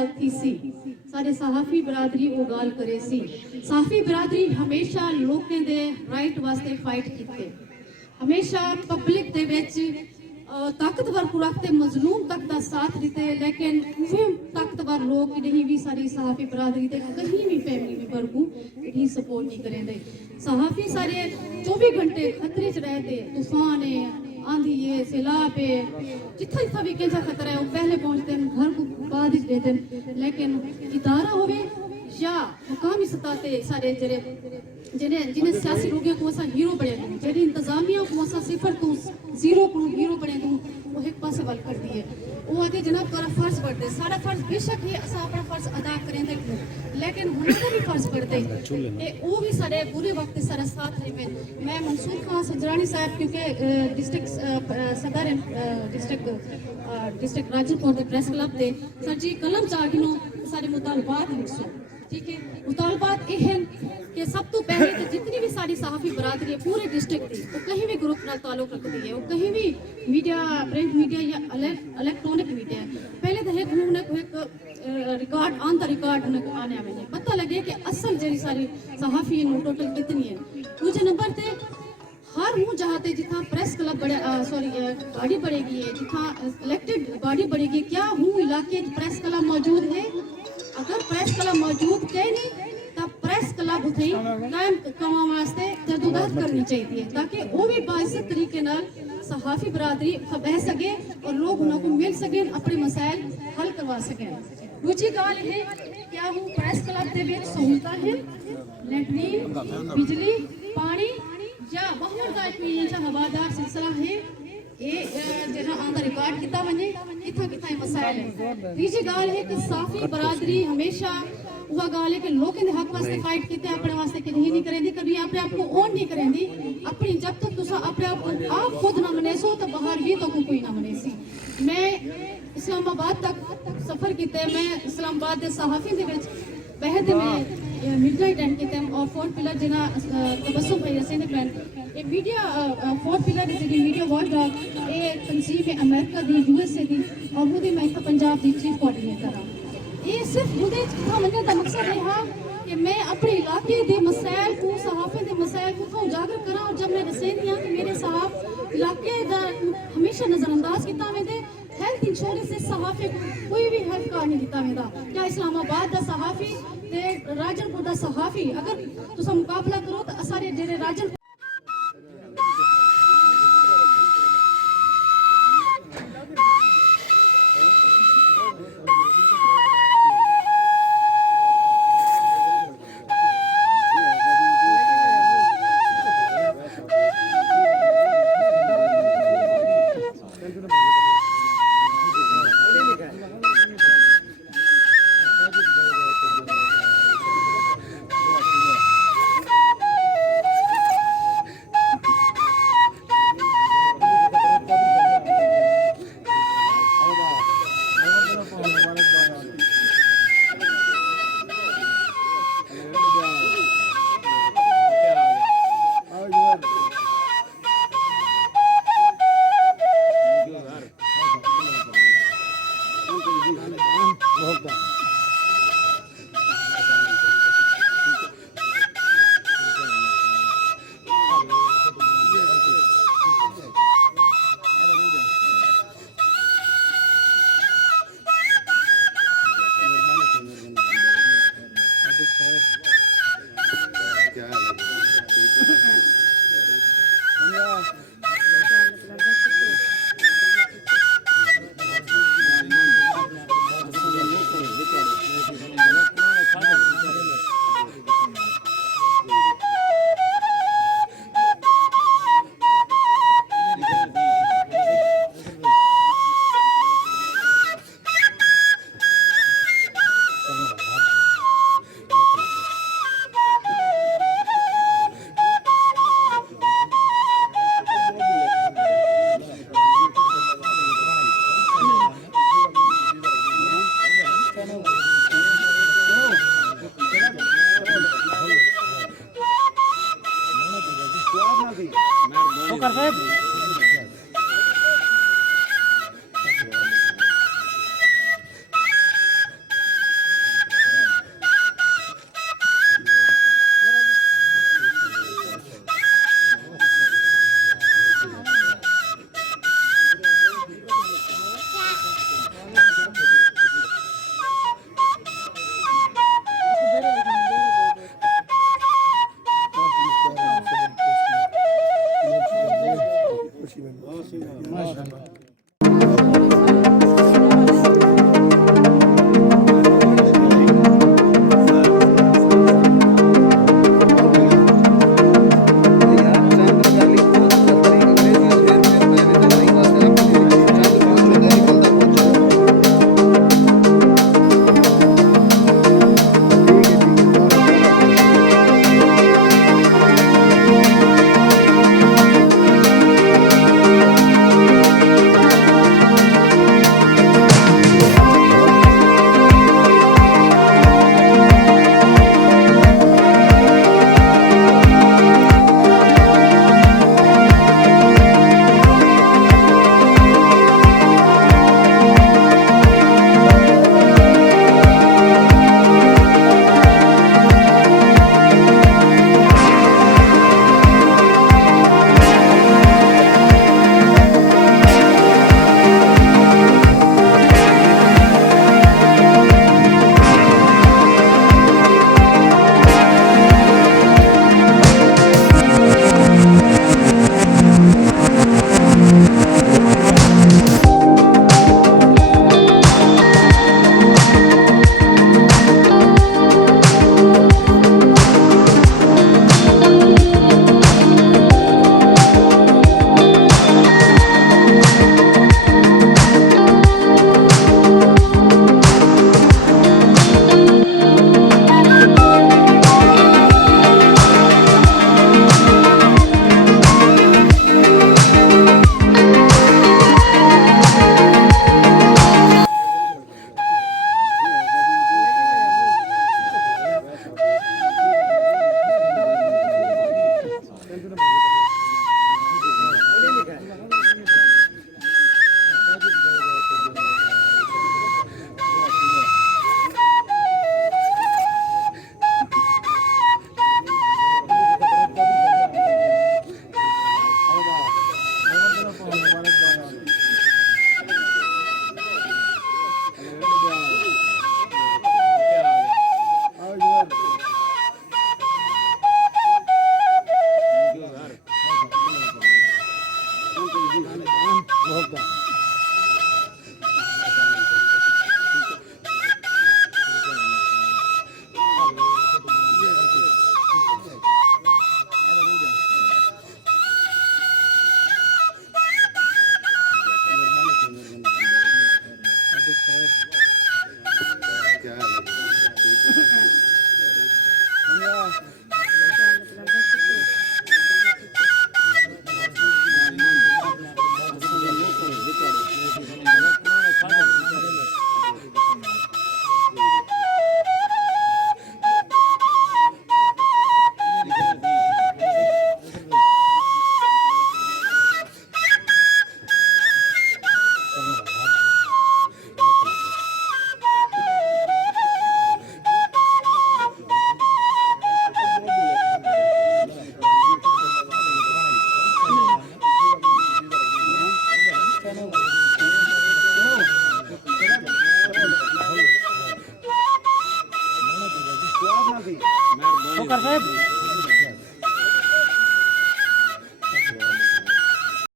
गाल थी सी सारे सहाफी बरादरी वो गाल करे सी सहाफी बरादरी हमेशा लोगों दे राइट वास्ते फाइट कीते हमेशा पब्लिक दे विच ताकतवर को रखते मजलूम तक का साथ देते लेकिन वे ताकतवर लोग नहीं भी सारी सहाफी बरादरी दे कहीं भी फैमिली मेंबर को नहीं सपोर्ट नहीं करेंगे सहाफी सारे 24 घंटे खतरे च रहते तूफान है आंधी है सैलाब है जिथा जिथा भी कैसा खतरा है वो पहले पहुंचते हैं घर को बाद देते हैं लेकिन इदारा होवे या मुकामी सतह ते सारे जिन्हें सियासी लोगों को असा हीरो बने दूँ जेडी इंतजामिया को असा सिफर तो जीरो को हीरो बने दूँ वो एक पासे वल कर दिए वो आगे जनाब का फर्ज पड़ते सारा फर्ज बेशक है असा अपना फर्ज अदा करें दे लेकिन उनका भी फर्ज पड़ते ए वो भी सारे बुरे वक्त सारा साथ नहीं मैं मंसूर खान सजरानी साहब क्योंकि डिस्ट्रिक्ट सदर डिस्ट्रिक्ट राजनपुर के प्रेस क्लब दे सर जी कलम चागिनो सारे मुतालबात लिखो ठीक है मुतालबात ये हैं कि सब तो पहले तो जितनी भी सारी सहाफी बरादरी है पूरे डिस्ट्रिक्ट की वो कहीं भी ग्रुप नाल ताल्लुक रखती है वो कहीं भी मीडिया प्रिंट मीडिया या इलेक्ट्रॉनिक मीडिया पहले तो एक रिकॉर्ड ऑन द रिकॉर्ड आने में पता लगे कि असल जी सारी सहाफी टोटल कितनी है दूसरे नंबर पे हर हूँ जहाँ जिथा प्रेस क्लब बड़े बॉडी बढ़ेगी है जिथा इलेक्टेड बॉडी बढ़ेगी क्या हूँ इलाके प्रेस क्लब मौजूद है अगर प्रेस क्लब मौजूद है नहीं तब प्रेस क्लब उठई कायम करने वास्ते जदोजहद करनी चाहिए ताकि वो भी बाइज्जत तरीके नाल सहाफी बरादरी बह सके और लोग उनको मिल सके अपने मसाइल हल करवा सकें दूसरी गाल है क्या हूँ प्रेस क्लब के विच सहूलतां हैं लैट्रीन बिजली पानी या वाहन का एक हवादार सिलसिला है ये जरा आंदा रिकॉर्ड किता वने किथा किथा मसाइल है तीसरी गाल है कि साफी बरादरी हमेशा वह गाल है कि लोगों के हक वास्ते फाइट कीते अपने वास्ते कि नहीं करेंदी कभी अपने आप को ओन नहीं करेंदी अपनी जब तक तुसा अपने आप को आप खुद ना मनेसो तो बाहर भी तो कोई ना मनेसी मैं इस्लामाबाद तक सफर कीते मैं इस्लामाबाद दे सहाफी दे विच बहद में मिडनाइट एंड किते और फोर्थ पिलर जना तबस्सुम भाई रसेंदे फ्रेंड ये मीडिया फोर्थ पिलर जी मीडिया वॉच डॉग ये तंजीम अमेरिका दी यूएसए दी और मुझे मैं पंजाब दी चीफ कोऑर्डिनेटर हां ये सिर्फ मुझे मनने का मकसद है हाँ कि मैं अपने इलाके के मसाइल को सहाफे के मसाइल को उजागर करा और जब मैं दसेंदी हाँ कि मेरे साहब इलाके का हमेशा नजरअंदाज किया वेंदे हेल्थ इंश्योरेंस से सहाफे कोई भी हेल्थ कार्ड नहीं दिता वेंदा क्या इस्लामाबाद का सहाफी ते राजनपुर का सहाफी अगर तुसा मुकाबला करो तो सारे जेरे राजनपुर खुशी मिली।